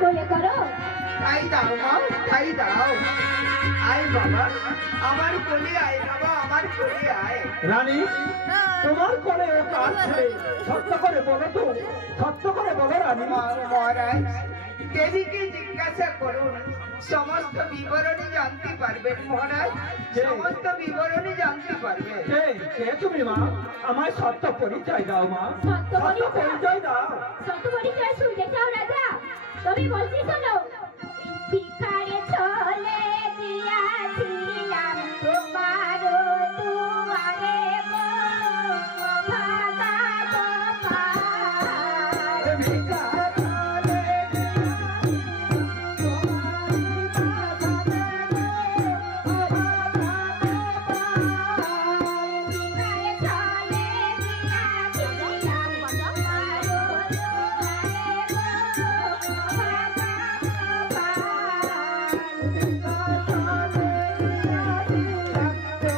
কোলে করো। তাই দাও মা, তাই দাও। আয় বাবা, আমার কোলে আয় বাবা, আমার কোলে আয়। রানী, তোমার কোলে ও কার ছেলে? সত্য করে বলো তো, সত্য করে বলো রানী। মহারাজ, দেবীকে জিজ্ঞাসা করুন, সমস্ত বিবরণী জানতে পারবেন মহারাজ, সমস্ত বিবরণী জানতে পারবেন। কে তুমি মা? আমার সত্য পরিচয় দাও মা, সত্য সত্য পরিচয় দাও। সত্য পরিচয় শুনতে চাও রাজা? তবে বলছি শোনো,